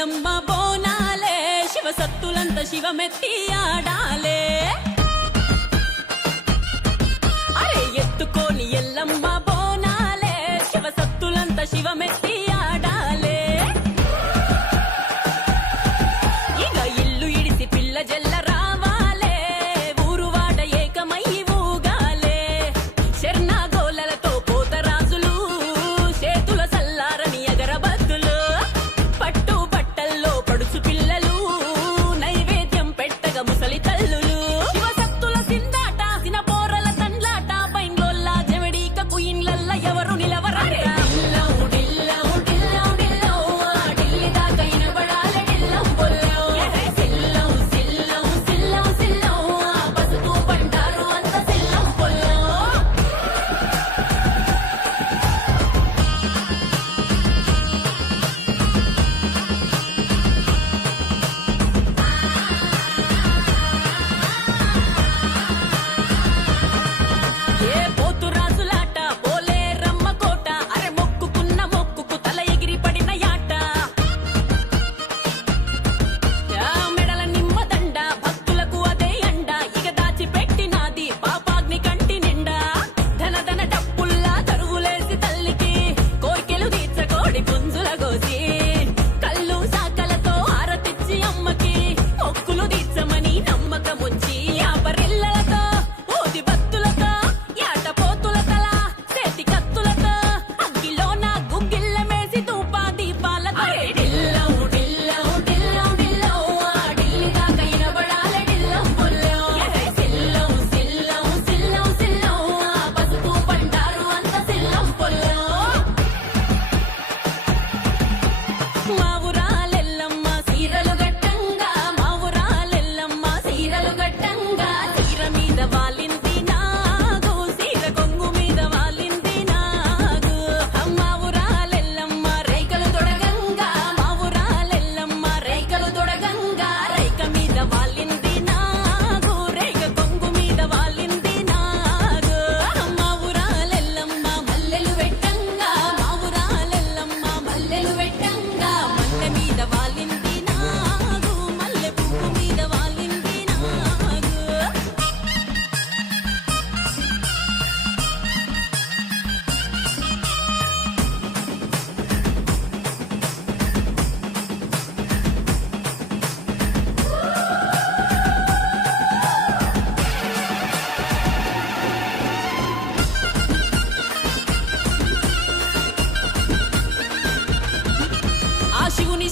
ఎల్లమ్మ బోనాలే శివసత్తులంత శివమెత్తి ఆడాలే అరే ఎత్తుకోని ఎల్లమ్మ బోనాలే శివసత్తులంత శివమెత్తి ఆడాలే ఇక ఇల్లు ఇడిసి పిల్ల జల్ల రావాలే ఊరువాడ ఏకమై ఊగాలే శర్ణాగోలలతో పోతరాజులు చేతుల సల్లారని అగరబత్తులు పట్టు బట్టల్లో పడుచు పిల్లలు నైవేద్యం పెట్టగా ముసలి తల్లులు శివసత్తుల సిందాట సిన పోరల తండ్లాట బైంగ్లోల్లా జవడీక కుయిన్లల్ల ఎవరు నిలవరారే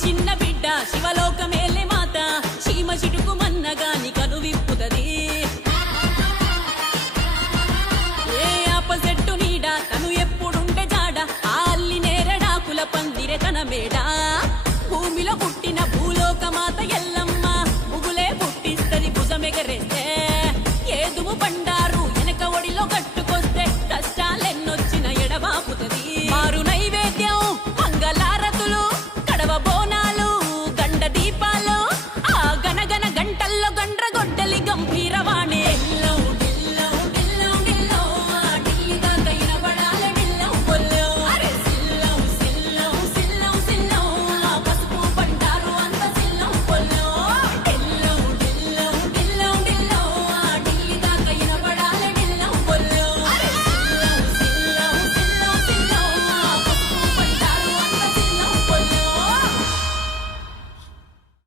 చిన్న బిడ్డ శివలోకమేలే మాత చీమ చిటుకు మన్నగాని కను విప్పుతది ఏ ఆపసెట్టు నీడ తను ఎప్పుడుంటే జాడ ఆ అల్లి నేరడాకుల పందిరె తన మేడ భూమిలో పుట్టిన భూలోకమాత ఎల్లమ్మ ముగులే పుట్టిస్తది భుజమెగరేస్తే ఏదుము పండ